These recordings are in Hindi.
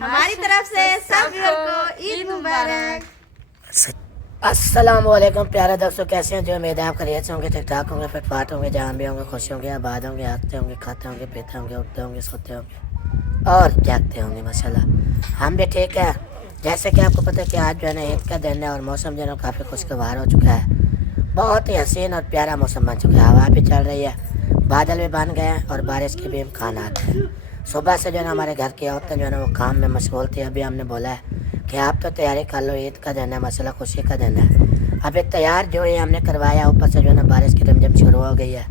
हमारी तरफ से सब को ईद मुबारक। अस्सलाम वालेकुम प्यारे दोस्तों, कैसे हैं? जो उम्मीद है आप खैरियत से होंगे, ठीक ठाक होंगे, फिटफाट होंगे, जहाँ भी होंगे, खुश होंगे, आबाद होंगे, हंसते होंगे, खाते होंगे, पीते होंगे, उठते होंगे, सोते होंगे और जागते होंगे माशाल्लाह। हम भी ठीक है। जैसे कि आपको पता है कि आज जो है ना ईद का दिन है और मौसम जो है काफ़ी खुशगवार हो चुका है। बहुत ही हसीन और प्यारा मौसम बन चुका है। हवा भी चल रही है, बादल भी बन गए हैं और बारिश के भी इम्कानात हैं। सुबह से जो है ना हमारे घर की औरतें जो है ना वो काम में मशगूल थी। अभी हमने बोला है कि आप तो तैयारी कर लो, ईद का दिन है, माशाल्लाह खुशी का दिन है। अभी तैयार जो है हमने करवाया, ऊपर से जो है ना बारिश की रिमझिम शुरू हो गई है,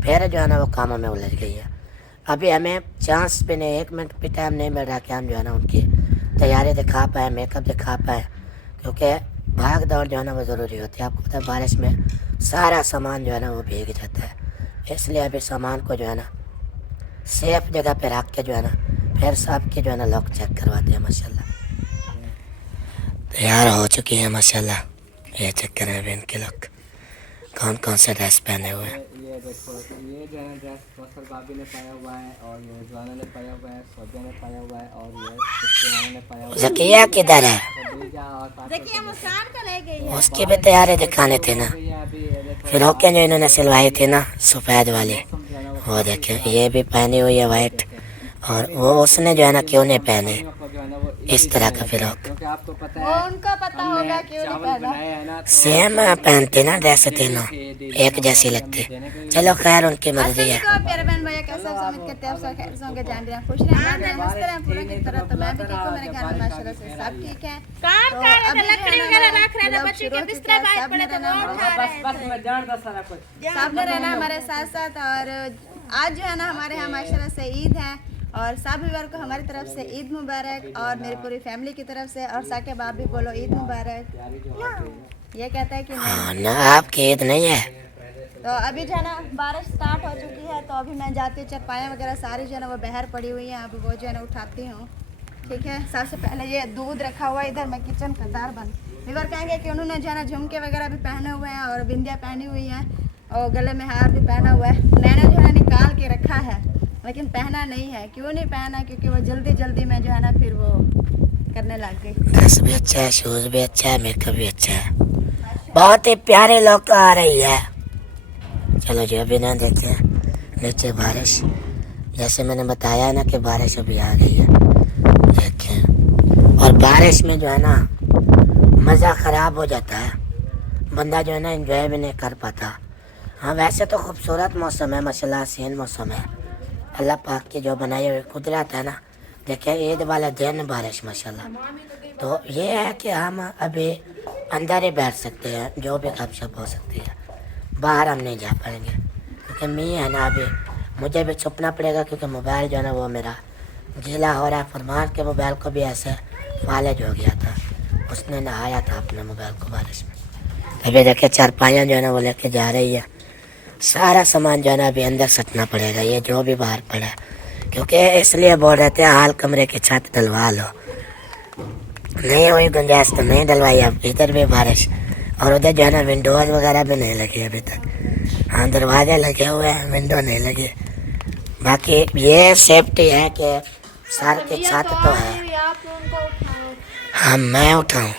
फिर जो है ना वो कामों में उलझ गई है। अभी हमें चांस भी नहीं, 1 मिनट भी टाइम नहीं मिल रहा कि हम जो है ना उनकी तैयारी दिखा पाए, मेकअप दिखा पाए, क्योंकि भाग दौड़ जो है ना वो ज़रूरी होती है। आपको पता है बारिश में सारा सामान जो है ना वो भीग जाता है, इसलिए अभी सामान को जो है ना सेफ जगह पे रख के जो है ना फिर सबके जो है ना लॉक चेक करवाते हैं। माशाल्लाह तैयार हो चुकी है माशाल्लाह। ये चेक करें अभी इनके लोग कौन कौन से ड्रेस पहने हुए हैं। ये देखो, ये जो है ड्रेस कौसर भाभी ने पाया हुआ है, और ये रिजवाना ने पाया हुआ है, सोबिया ने पाया हुआ है, और ये सुस्तियाना ने पाया हुआ है। ज़किया किधर है? खदीजा और देखिए मुस्कान को ले गई है। उसकी भी तैयारी दिखाने थे ना। फिर होके जो इन्होंने सिलवाई थी ना सफ़ेद वाली, वो देखें ये भी पहनी हुई है वाइट, और वो उसने जो है ना क्यों नहीं पहने इस तरह का फिर क्योंकि आपको पता वो है उनको पता होगा क्यों नहीं चावल पहना। बनाए हैं ना, तो सेम पहनते ना ड्रेस तीनों, एक जैसी लगती। चलो खैर उनकी मर्जी है। को प्यारे बहन भैया कैसे समझ करते हैं, आप सब खैर से होंगे, जान रहे हैं, खुश रहें, आबाद रहें, मस्त रहें पूरा की तरह। तो मैं भी ठीक हूँ, मेरे घर में माशाल्लाह से सब ठीक है। काम तो कर रहे अभी थे, लकड़ी जो है वगैरह ना रख रहे थे, लोग बच्चे शुरू के हो बिस्तर चुका है, बाहर सब पड़े ने थे, रहना वो उठा बस रहे बस थे। मैं जानता सारा कुछ। सब ने रहना हमारे साथ साथ। और आज जो है ना हमारे यहाँ माशाल्लाह से ईद है, और सब व्यूअर को हमारी तरफ से ईद मुबारक, और मेरी पूरी फैमिली की तरफ से। और साके बाप भी बोलो ईद मुबारक। ये कहता है कि नहीं। हाँ ना, आपकी ईद नहीं है? तो अभी जो है ना बारिश स्टार्ट हो चुकी है, तो अभी मैं जाती हूँ, चरपाइयाँ वगैरह सारी जो है ना वो बहर पड़ी हुई हैं, अभी वो जो है ना उठाती हूँ। ठीक है, सबसे पहले ये दूध रखा हुआ है इधर, मैं किचन का दार बंद। व्यूअर कहेंगे कि उन्होंने जो है ना झुमके वगैरह भी पहने हुए हैं, और बिंदियाँ पहनी हुई हैं, और गले में हार भी पहना हुआ है। मैंने जो है निकाल के रखा है, लेकिन पहना नहीं है। क्यों नहीं पहना? क्योंकि वो जल्दी जल्दी में जो है ना फिर वो करने लग गई। ड्रेस भी अच्छा है, शूज़ भी अच्छा है, मेकअप भी अच्छा है, बहुत ही प्यारे लोग आ रही है। चलो जी अभी ना देखें नीचे बारिश, जैसे मैंने बताया ना कि बारिश अभी आ गई है, देखें। और बारिश में जो है ना मज़ा ख़राब हो जाता है, बंदा जो है ना एंजॉय भी नहीं कर पाता। हाँ वैसे तो खूबसूरत मौसम है माशाल्लाह, हसीन मौसम है, अल्लाह पाक की जो बनाई हुई कुदरत है ना। देखिए ईद वाला दिन बारिश माशाल्लाह। तो ये है कि हम अभी अंदर ही बैठ सकते हैं, जो भी गपशप हो सकती है, बाहर हम नहीं जा पाएंगे क्योंकि मी है ना अभी मुझे भी छुपना पड़ेगा, क्योंकि मोबाइल जो है ना वो मेरा गीला हो रहा है। फरमान के मोबाइल को भी ऐसे फालिज हो गया था, उसने नहाया था अपने मोबाइल को बारिश में। अभी देखिए चारपाइयाँ जो है ना वो लेके जा रही है, सारा सामान जो है ना अभी अंदर सटना पड़ेगा, ये जो भी बाहर पड़ा है, क्योंकि इसलिए बोल रहे थे हाल कमरे की छत डलवा लो। नहीं हुई गुंजाइश तो नहीं डलवाई। अब इधर भी बारिश, और उधर जो है ना विंडोज वगैरह भी नहीं लगी अभी तक। हाँ दरवाजे लगे हुए हैं, विंडो नहीं लगी। बाकी ये सेफ्टी है कि सर की छत तो है। हाँ मैं उठाऊँ?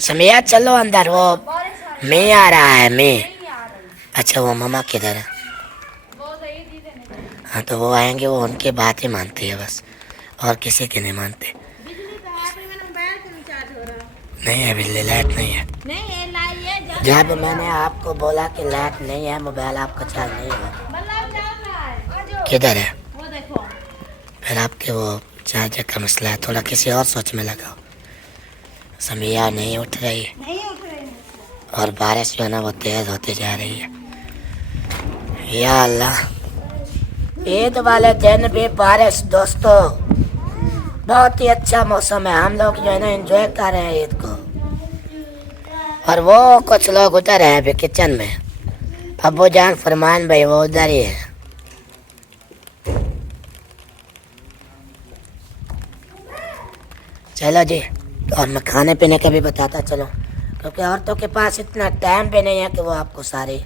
समिया चलो अंदर, वो मैं आ रहा है मैं। अच्छा वो मामा किधर है? हाँ तो वो आएंगे, वो उनकी बात ही मानती है बस, और किसी की नहीं मानते। नहीं है बिल्ली, लाइट नहीं है। जब मैंने आपको बोला कि लाइट नहीं है, मोबाइल आपका चार्ज नहीं हो, किधर है? फिर आपके वो चार्जर का मसला है, थोड़ा किसी और सोच में लगाओ। समिया नहीं उठ रही, और बारिश जो है ना वो तेज होती जा रही है। या अल्लाह, ईद वाले दिन भी बारिश दोस्तों, बहुत ही अच्छा मौसम है। हम लोग जो है ना एंजॉय कर रहे हैं ईद को, और वो कुछ लोग उधर हैं अभी किचन में। अब्बू जान फरमान भाई वो उधर ही है। चलो जी, और मैं खाने पीने का भी बताता चलो, क्योंकि औरतों के पास इतना टाइम भी नहीं है कि वो आपको सारी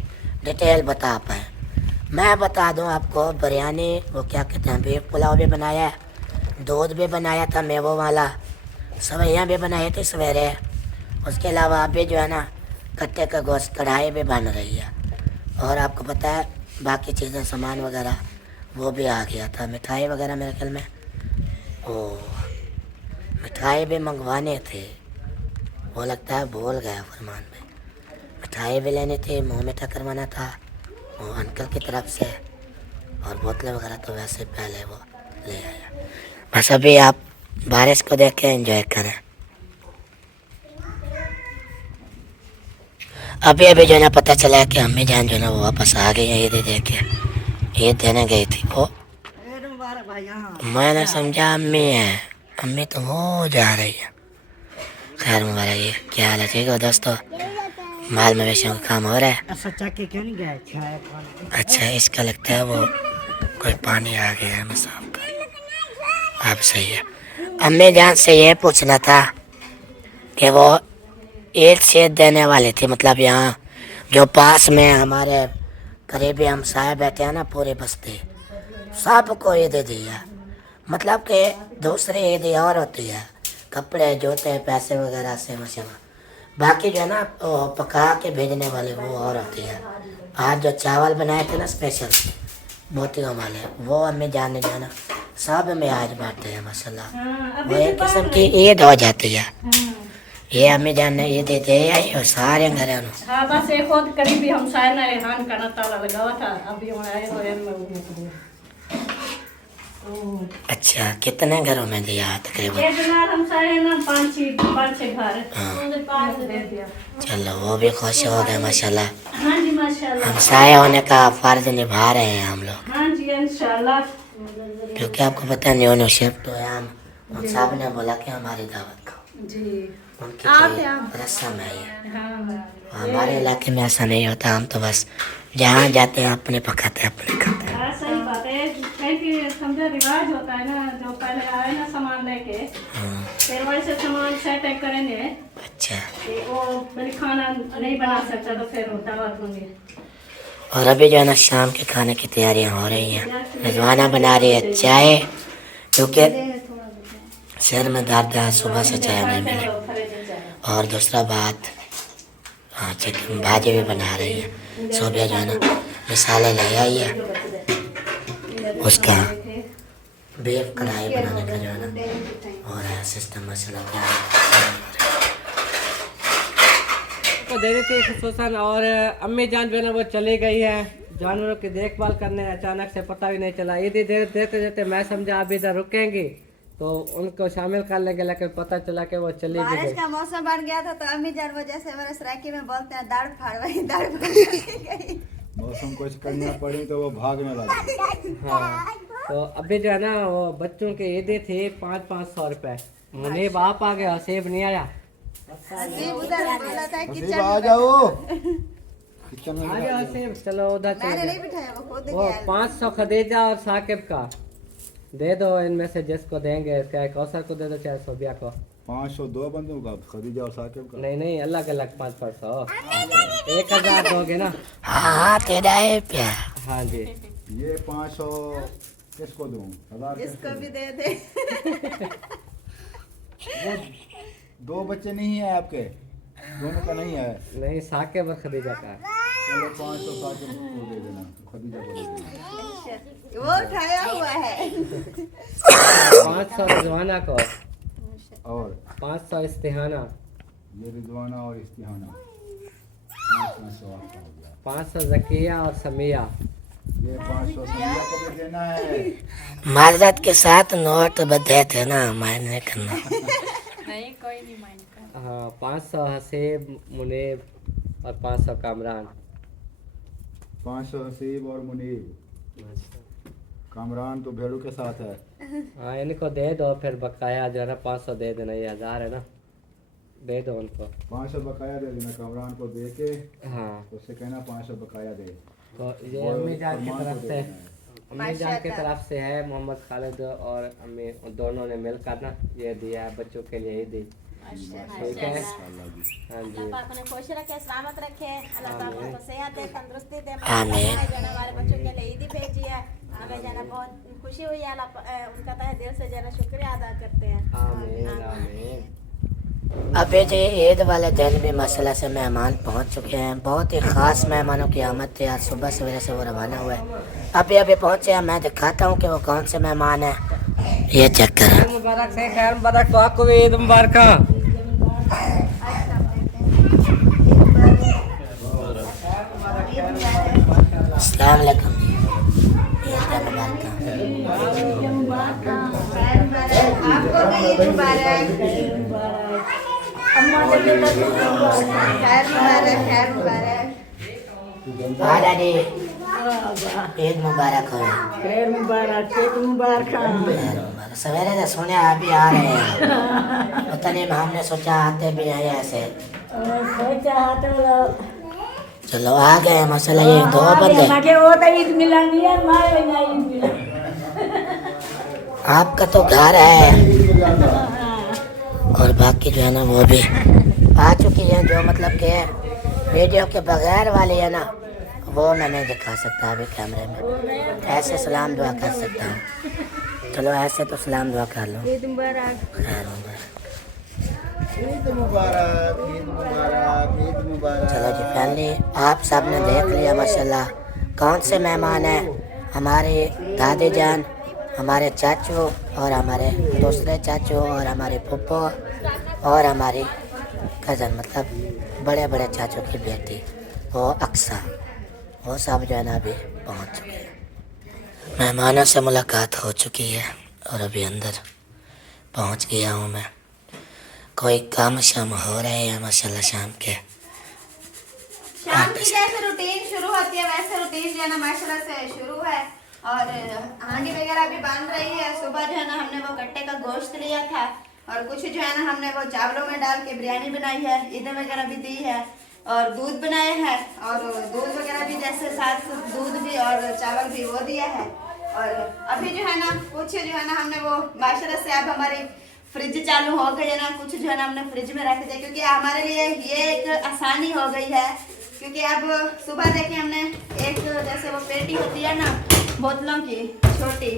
डिटेल बता पाए। मैं बता दूं आपको, बिरयानी वो क्या कहते हैं, बीफ पुलाव भी बनाया है, दूध भी बनाया था मेवों वाला, सवैयाँ भी बनाई थी सवेरे। उसके अलावा अभी जो है ना कट्टे का गोश्त कढ़ाई भी बन रही है। और आपको पता है बाकी चीज़ें सामान वगैरह वो भी आ गया था। मिठाई वगैरह मेरे ख्याल में, ओ मिठाई भी मंगवाने थे, वो लगता है भूल गया फरमान में। मिठाई भी लेनी थी, मुँह मीठा करवाना था वो अंकल की तरफ से, और बोतलें वगैरह तो वैसे पहले वो ले आया। बस अभी आप बारिश को देख के एंजॉय करें। अभी अभी जो है ना पता चला कि अम्मी जान जो है ना वो वापस आ गई है। ये दे के ये देने गई थी वो, मैंने समझा अम्मी है, अम्मी तो वो जा रही है। खैर मुबारक। ये क्या हाल है, ठीक हो दोस्तों? माल मवेशियों का काम हो रहा है। अच्छा इसका लगता है वो कोई पानी आ गया है, मैं साफ कर। अब सही है। अम्मी जान से ये पूछना था कि वो ईद शेद देने वाले थे, मतलब यहाँ जो पास में हमारे करीबी हमसाए बैठे हैं ना पूरे बस्ती, सबको ईद दिया। मतलब कि दूसरी ईद और होती है, कपड़े जूते पैसे वगैरह से मशमा। बाकी जो है ना वो पका के भेजने वाले वो और होती है। आज जो चावल बनाए थे ना स्पेशल मोतियों वाले, वो अम्मी जान ने जो है ना सब में आज बांटे हैं माशाल्लाह। वो एक किस्म की ईद हो जाती है। ये अम्मी जान ने ये देते हैं और सारे घरों में। हाँ बस एक और करीबी हमसाए ना रेहान का ना ताला लगा हुआ था, अभी हम आए तो एम में वो अच्छा कितने घरों में दिया तकरीबन? एक दिनार हमसाए ना पाँच छः घर दे दिया। चलो वो भी खुश हो गए माशाल्लाह। हाँ जी माशाल्लाह। हमसाए होने का फर्ज निभा रहे हैं हम लोग, हाँ जी इंशाल्लाह। क्योंकि आपको पता है न्यू शिफ्ट तो है। हम उन साहब ने बोला कि हमारी दावत खाओ, जी उनकी कोई रस्म है ये। हाँ हमारे इलाके में ऐसा नहीं होता, हम तो बस जहाँ जाते हैं अपने पकाते हैं अपने खाते हैं। हाँ सही बात है। कि समझो रिवाज होता है ना, जो पहले आए ना सामान लेके फिर वैसे सामान सेट करेंगे। अच्छा कि वो मेरे खाना नहीं बना सकता तो फिर दावत होंगे। और अभी जो है ना शाम के खाने की तैयारियां हो रही हैं। रिजवाना बना रही है चाय, क्योंकि सिर में दर्द है, सुबह से चाय नहीं मिली। और दूसरा बात, हाँ चिकन भाजी भी बना रही है। सुबह जो है ना मिसाले ले आई है, उसका बीफ कढ़ाई बनाने का जो है ना और है सिस्टम मसाला को दे देते खसूसन। और अम्मी जान जो है ना वो चली गई है जानवरों की देखभाल करने। अचानक से पता भी नहीं चला, ये देते देते मैं समझा आप इधर रुकेंगे तो उनको शामिल कर लेंगे, लेकिन पता चला कि वो चली भी बारिश गई। का मौसम बन गया था तो अम्मी जान वो जैसे मेरे सरायकी में बोलते हैं दाढ़ फाड़ वही दाढ़ फाड़ गई। मौसम कुछ करना पड़ी तो वो भागने लगी। हाँ तो अभी जो है ना वो बच्चों के ईदी थी 500-500 रुपए। मुनीब आप आ गए, हसीब नहीं आया। हसीब उधर बोला था हसीब किचन आ में जाओ किचन में। आ गया हसीब, चलो उधर चले मैंने गए। नहीं बिठाया, वो खुद वो गया। 500 खदीजा और साकिब का दे दो, इनमें से जिसको देंगे। इसका कौसर को दे दो, चाहे सोबिया को। 502 बंदों का, खदीजा और साकिब का। नहीं नहीं अलग अलग 500 1000 दोगे ना? हाँ तेरा है प्यार। हाँ जी। ये 500 किसको दूं? 1000 जिसको भी दे दे। वो 2 बच्चे नहीं है आपके, दोनों का नहीं है। नहीं साकिब और खदीजा का। चलो 500 साकिब को दे देना, खदीजा को दे देना। वो उठाया हुआ है। 500 रिजवाना को और 500 इस्तिहाना। ये रिजवाना और इस्तिहाना 500 आपका हो गया। 500 जकिया और समिया। ये 500 समिया को भी देना है। माजरत के साथ नोट बदले थे ना, माइंड नहीं करना। हाँ 500 हसीब मुनीब और 500 कामरान। 500 हसीब और मुनीब। कामरान तो भेड़ू के साथ है। हाँ इनको दे दो, फिर बकाया जो है ना 500 दे देना, ये 1000 है ना, दे दो उनको। 500 बकाया दे देना कामरान को, दे के हाँ उससे कहना 500 बकाया दे। तो ये और अम्मी जान की फरमान तरफ को दे से, देना है। अम्मी जान की तरफ से है। मोहम्मद खालिद और अम्मी दोनों ने मिलकर ना ये दिया है बच्चों के लिए ईदी। ठीक है। हाँ जी अल्लाह पाक उन्हें खुश रखे, सलामत रखे। अल्लाह ताला उनको सेहत दे, तंदुरुस्ती दे। आमीन। जो है ना हमारे बच्चों के लिए ईदी भेजी है, हमें जो है ना बहुत खुशी हुई है। उनका तहे दिल से जो है ना शुक्रिया अदा करते हैं। आमीन आमीन। अभी जी ईद वाले दिन भी मसला से मेहमान पहुंच चुके हैं। बहुत ही ख़ास मेहमानों की आमद थी। आज सुबह सवेरे से वो रवाना हुए, अभी अभी पहुंचे हैं। मैं दिखाता हूं कि वो कौन से मेहमान हैं। ये चेक करें। ईद मुबारक से खैर मुबारक, तो आपको भी ईद मुबारक। अस्सलाम वालेकुम। ईद मुबारक। आपको भी ईद मुबारक। खैर मुबारक, खैर मुबारक। हाँ दादी, ईद मुबारक हो। खैर मुबारक, ईद मुबारक। सवेरे से सुने आप ही आ रहे हैं, पता नहीं हमने सोचा आते भी हैं ऐसे। सोचा तो चलो आ गए। मसला ये दो बंदे, मगे वो तो ईद मिलानी है, मारे ना ईद मिला। आपका तो घर है और बाकी जो है ना वो भी आ चुकी है। जो मतलब कि वीडियो के बगैर वाली है ना, वो मैं नहीं दिखा सकता अभी कैमरे में। ऐसे सलाम दुआ कर सकता हूँ। चलो ऐसे तो सलाम दुआ कर लो। ईद मुबारक। खैर मुबारक। ईद मुबारक, ईद मुबारक, ईद मुबारक। चलो जी फैमिली, आप सब ने देख लिया माशाल्लाह कौन से मेहमान हैं। हमारे दादी जान, हमारे चाचू और हमारे दूसरे चाचू और हमारे फूफो और हमारी कज़न, मतलब बड़े बड़े चाचू की बेटी वो अक्सा, वो सब जो है ना अभी पहुंच चुके हैं। मेहमानों से मुलाकात हो चुकी है और अभी अंदर पहुंच गया हूँ मैं। कोई काम शाम हो रहे हैं माशाल्लाह शाम के। शाम की जैसे रूटीन शुरू होती है वैसे रूटीन जो है ना माशाल्लाह से शुरू है। और हांडी वगैरह भी बन रही है। सुबह जो है ना हमने वो कट्टे का गोश्त लिया था और कुछ जो है ना हमने वो चावलों में डाल के बिरयानी बनाई है, ईद वगैरह भी दी है और दूध बनाया है। और दूध वगैरह भी जैसे साथ दूध भी और चावल भी वो दिया है। और अभी जो है ना कुछ जो है ना हमने वो माशाल्लाह से अब हमारी फ्रिज चालू हो गई है ना, कुछ जो है ना हमने फ्रिज में रख दिया क्योंकि हमारे लिए ये एक आसानी हो गई है। क्योंकि अब सुबह देखे हमने एक जैसे वो पेटी होती है ना बोतलों की छोटी,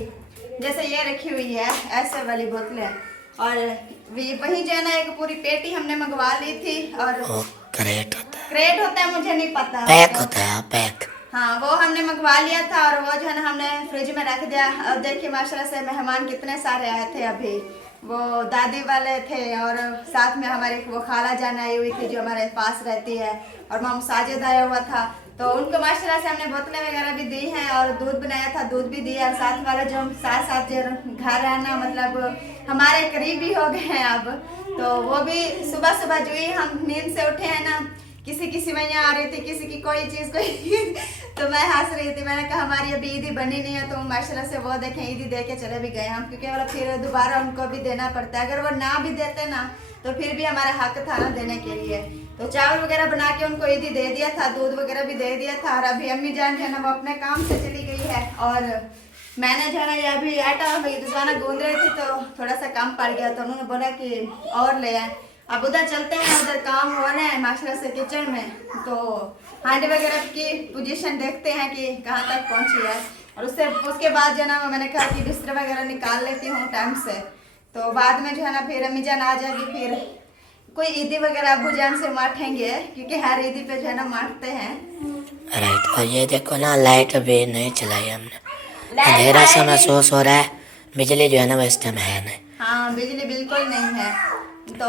जैसे ये रखी हुई है ऐसे वाली बोतलें, और वही जो है ना एक पूरी पेटी हमने मंगवा ली थी। और वो क्रेट होता है, क्रेट होता है मुझे नहीं पता, पैक होता है पैक। हाँ वो हमने मंगवा लिया था और वो जो है ना हमने फ्रिज में रख दिया। अब देखिए माशाल्लाह से मेहमान कितने सारे आए थे। अभी वो दादी वाले थे और साथ में हमारे वो खाला जान आई हुई थी जो हमारे पास रहती है, और मामू साजिद आया हुआ था। तो उनको माशाल्लाह से हमने बोतलें वगैरह भी दी हैं और दूध बनाया था, दूध भी दिया। और साथ वाले जो साथ जो घर रहना मतलब हमारे करीब ही हो गए हैं अब। तो वो भी सुबह सुबह जो ही हम नींद से उठे हैं ना, किसी की सिवैयाँ आ रही थी, किसी की कोई चीज़ कोई तो मैं हंस रही थी। मैंने कहा हमारी अभी ईदी बनी नहीं है, तो माशाल्लाह से वो देखें ईदी दे के चले भी गए हम, क्योंकि मतलब फिर दोबारा उनको भी देना पड़ता है। अगर वो ना भी देते ना तो फिर भी हमारा हक था ना देने के लिए। तो चावल वगैरह बना के उनको ईदी दे दिया था, दूध वगैरह भी दे दिया था। और अभी अम्मी जान जो है ना वो अपने काम से चली गई है और मैंने जो है ना ये अभी आटा दुकाना गूंद रही थी तो थोड़ा सा काम पड़ गया, तो उन्होंने बोला कि और ले आए। अब उधर चलते हैं, उधर काम हो रहा है माशाल्लाह से किचन में। तो हांडी वगैरह की पोजीशन देखते हैं कि कहाँ तक पहुँची है। और उसके बाद जो है ना मैंने कहा कि बिस्तर वगैरह निकाल लेती हूँ टाइम से, तो बाद में जो है ना फिर अम्मी जान आ जाएगी, फिर कोई ईदी वगैरह अबू जान से माठेंगे क्योंकि हर ईदी पे जो है ना मारते हैं। राइट। और ये देखो ना लाइट अभी नहीं चलाई हमने, अंधेरा सा महसूस हो रहा है। बिजली जो है ना वो इस टाइम है नहीं। हाँ बिजली बिल्कुल नहीं है। तो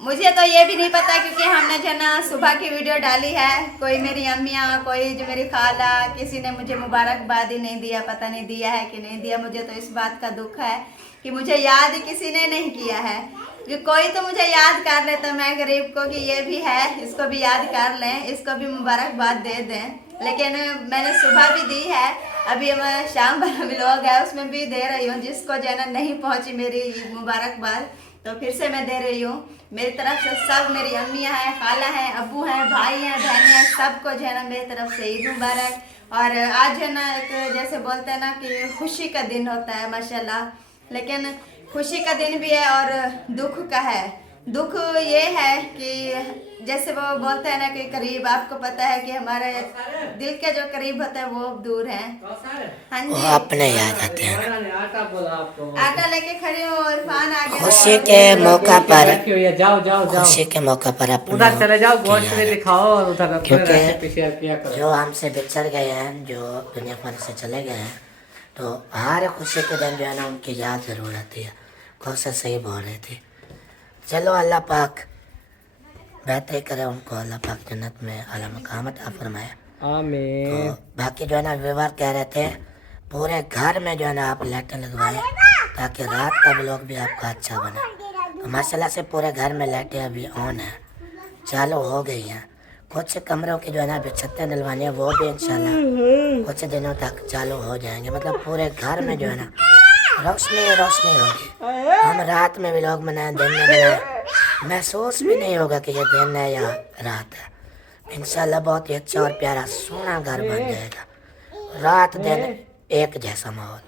मुझे तो ये भी नहीं पता क्योंकि हमने जो है ना सुबह की वीडियो डाली है, कोई मेरी अम्मियाँ कोई जो मेरी खाला किसी ने मुझे मुबारकबाद ही नहीं दिया, पता नहीं दिया है कि नहीं दिया। मुझे तो इस बात का दुख है कि मुझे याद किसी ने नहीं किया है। कि कोई तो मुझे याद कर ले तो मैं गरीब को कि ये भी है, इसको भी याद कर लें, इसको भी मुबारकबाद दे दें। लेकिन मैंने सुबह भी दी है, अभी मैं शाम वाला व्लॉग है उसमें भी दे रही हूँ। जिसको जो है ना नहीं पहुँची मेरी मुबारकबाद तो फिर से मैं दे रही हूँ। मेरी तरफ से सब मेरी अम्मियाँ हैं, खाला हैं, अब्बू हैं, भाई हैं, बहनें हैं, सबको जो है ना मेरी तरफ से ईद मुबारक। और आज जो है ना एक जैसे बोलते हैं ना कि खुशी का दिन होता है माशाल्लाह, लेकिन खुशी का दिन भी है और दुख का है। दुख ये है कि जैसे वो बोलते हैं ना कि करीब, आपको पता है कि हमारे दिल के जो करीब होते हैं वो दूर हैं। हाँ वो जी, अपने याद आते हैं। आटा बोला आपको। आटा लेके खड़ी हूँ, इरफान आ गया। खुशी के मौका पर, रखी हुई है, जाओ जाओ जाओ, खुशी के मौका पर अपने उधर चले जाओ, की गोश्त याद में दिखाओ और उधर अपने क्योंकि रेसिपी शेयर किया करो। जो हमसे बिछड़ गए हैं, जो दुनिया भर से चले गए हैं, तो हर खुशी के दिन जो है ना उनकी याद जरूर आती है। कौशल सही बोल रही थी। चलो अल्लाह पाक बेहतर करे उनको, अल्लाह पाक जन्नत में आला मकाम अता फरमाए। आमीन। तो बाकी जो है ना व्यवहार कह रहे थे पूरे घर में जो है ना आप लाइटें लगवाएं ताकि रात का व्लॉग भी आपका अच्छा बने। तो माशाल्लाह से पूरे घर में लाइटें अभी ऑन है, चालू हो गई हैं। कुछ कमरों की जो है ना अभी छतें डलवानी है, वो भी इंशाल्लाह कुछ दिनों तक चालू हो जाएंगे। मतलब पूरे घर में जो है ना रोशनी रोशनी होगी। हम रात में व्लॉग बनाए, दिन में बनाए, महसूस भी नहीं होगा कि ये दिन है या रात है। इंशाल्लाह बहुत ही अच्छा और प्यारा सोना घर बन जाएगा, रात दिन एक जैसा माहौल।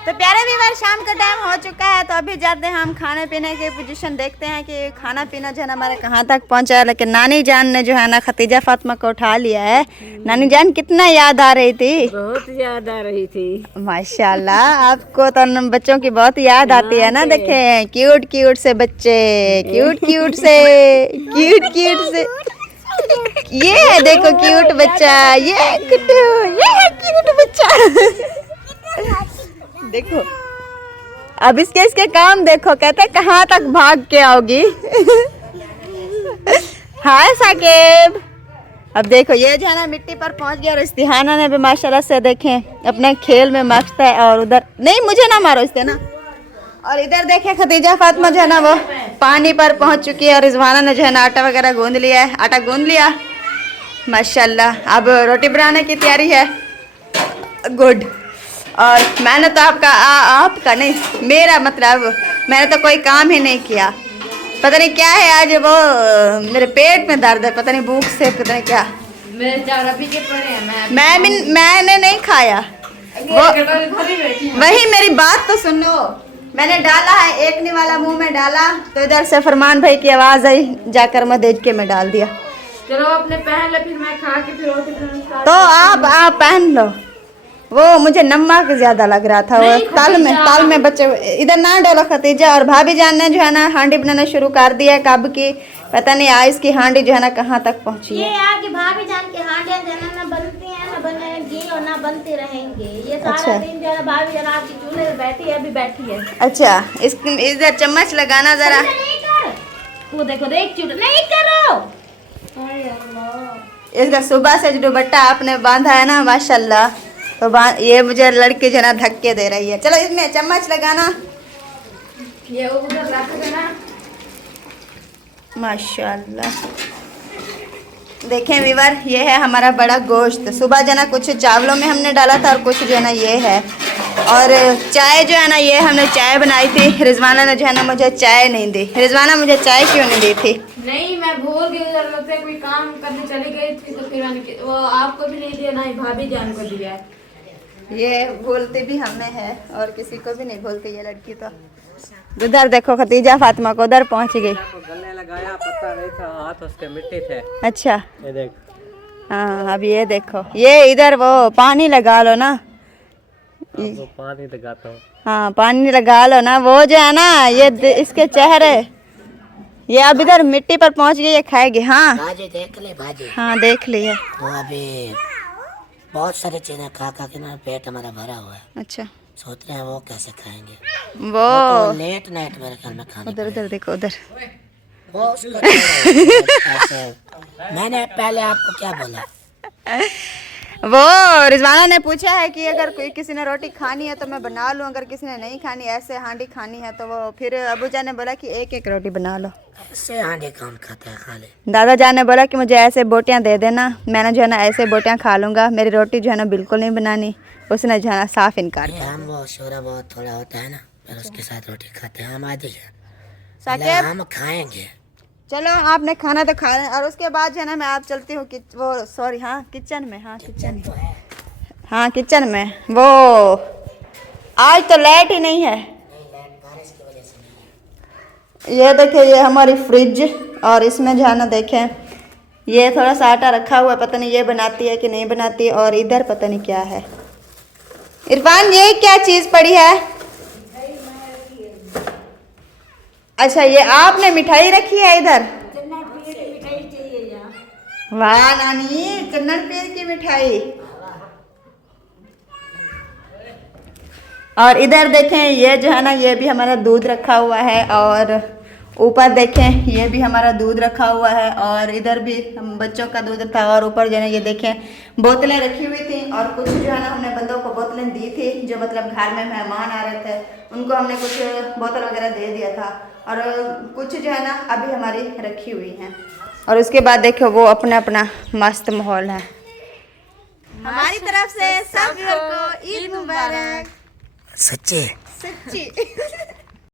तो प्यारे व्यूअर, शाम का टाइम हो चुका है, तो अभी जाते हैं हम खाने पीने की पोजीशन देखते हैं कि खाना पीना जो है ना हमारे कहाँ तक पहुँचा है। लेकिन नानी जान ने जो है ना खतीजा फातिमा को उठा लिया है। नानी जान कितना याद आ रही थी? बहुत याद आ रही थी। माशाल्लाह, आपको तो बच्चों की बहुत याद आती है ना। देखें क्यूट क्यूट से बच्चे, क्यूट क्यूट से, क्यूट क्यूट से। ये है देखो क्यूट बच्चा, ये कुट्टू, ये क्यूट बच्चा। देखो अब इसके काम देखो, कहते कहाँ तक भाग के आओगी। हाय साकिब। अब देखो ये जो है ना मिट्टी पर पहुंच गया, और इस्तिहाना ने भी माशाल्लाह से देखें अपने खेल में मस्त है। और उधर नहीं, मुझे ना मारो इससे ना। और इधर देखें खतीजा फातिमा जो है ना वो पानी पर पहुंच चुकी है, और रिजवाना ने जो है ना आटा वगैरह गूंद लिया है। आटा गूंद लिया माशाल्लाह। अब रोटी बनाने की तैयारी है। गुड। और मैंने तो आपका नहीं, मेरा मतलब मैंने तो कोई काम ही नहीं किया। पता नहीं क्या है आज, वो मेरे पेट में दर्द है, पता नहीं भूख से, पता नहीं क्या। मेरे 4 अभी के पड़े हैं। मैंने नहीं खाया वो। वही मेरी बात तो सुनो, मैंने डाला है एक निवाला मुंह में डाला, तो इधर से फरमान भाई की आवाज आई, जाकर मैं देख के मैं डाल दिया। चलो अपने पहन ले, फिर मैं खा के फिर रोटी बनाना। तो आप पहन लो। वो मुझे नमक ज्यादा लग रहा था, वो ताल में बच्चे इधर ना डालो खतीजा। और भाभी जान ने जो है ना हांडी बनाना शुरू कर दिया है कब की, पता नहीं आइस की हांडी जो है ना कहाँ तक पहुँची है। ये आगे भाभी जान के हांडियां जो है ना बनती हैं, ना बनेगी और ना बनती रहेंगी। ये सारा अच्छा। दिन जो है ना भाभी जान आपकी चूल्हे पे बैठी है, अभी बैठी है। अच्छा, इधर चम्मच लगाना जरा। नहीं कर, वो देखो देख चूल्हा नहीं करो। इसका सुबह से जो दुपट्टा आपने बांधा है ना माशाल्लाह, तो ये मुझे लड़की जो है ना धक्के दे रही है। चलो इसमें चम्मच लगाना। ये उधर रख देना। माशाल्लाह। देखें वीवर, ये है हमारा बड़ा गोश्त। सुबह जो है ना कुछ चावलों में हमने डाला था, और कुछ जो है ना ये है। और चाय जो है ना, ये हमने चाय बनाई थी। रिजवाना ने जो है ना मुझे चाय नहीं दी। रिजवाना मुझे चाय क्यों नहीं दी थी? नहीं, मैं भूल गई, उधर लगता है कोई काम करने चली गई थी, तो फिर मैंने वो आपको भी नहीं दिया, ना ही भाभी जान को दिया। ये भूलती भी हमें है, और किसी को भी नहीं भूलती ये लड़की। तो उधर देखो खतीजा फातिमा को उधर पहुंच गई। गले लगाया, पता नहीं था, हाथ उसके मिट्टी थे। अच्छा, ये देख। हाँ अब ये देखो, ये इधर वो पानी लगा लो ना। वो पानी लगाता हूँ। हाँ पानी लगा लो ना। वो जो है ना ये इसके चेहरे, ये अब इधर मिट्टी पर पहुंच गई, ये खाएगी। हाँ भाजी देख ले, भाजी। हाँ देख लिया। वो अभी बहुत सारी चीजें खा के ना पेट हमारा भरा हुआ है। अच्छा, सोच रहे हैं वो कैसे खाएंगे। वो तो लेट नाइट मेरे ख्याल में खाने उधर उधर देखो उधर। वो उसको ऐसे। मैंने पहले आपको क्या बोला? वो रिजवाना ने पूछा है कि अगर कोई किसी ने रोटी खानी है तो मैं बना लूँ, अगर किसी ने नहीं खानी, ऐसे हांडी खानी है, तो वो फिर अबूजान ने बोला कि एक एक रोटी बना लो। ऐसे हांडी कौन खाता है खाली? दादा जान ने बोला कि मुझे ऐसे बोटियाँ दे देना, मैंने जो है ना ऐसे बोटियाँ खा लूँगा, मेरी रोटी जो है ना बिल्कुल नहीं बनानी। उसने जो है ना साफ इनकार किया। हम वो शोरा बहुत थोड़ा होता है ना, फिर उसके साथ रोटी खाते हैं। हम आदि है, साकिब हम खाएंगे। चलो आपने खाना तो खा लें, और उसके बाद जो है ना मैं आप चलती हूँ वो सॉरी हाँ किचन में। हाँ किचन, हाँ किचन में। वो आज तो लाइट ही नहीं है। ये देखिए ये हमारी फ्रिज, और इसमें जो है ना देखें ये थोड़ा सा आटा रखा हुआ है, पता नहीं ये बनाती है कि नहीं बनाती। और इधर पता नहीं क्या है। इरफान ये क्या चीज़ पड़ी है? अच्छा ये आपने मिठाई रखी है इधर? वाह नानी, चन्नन पीर की मिठाई। और इधर देखें ये जो है ना ये भी हमारा दूध रखा हुआ है, और ऊपर देखें ये भी हमारा दूध रखा हुआ है, और इधर भी हम बच्चों का दूध था। और ऊपर जो है ना ये देखें बोतलें रखी हुई थी, और कुछ जो है ना हमने बंदों को बोतलें दी थी, जो मतलब घर में मेहमान आ रहे थे उनको हमने कुछ बोतल वगैरह दे दिया था। और कुछ जो है ना अभी हमारी रखी हुई हैं। और उसके बाद देखो वो अपना अपना मस्त माहौल है। हमारी तरफ से सब को ईद मुबारक। सच्चे सच्ची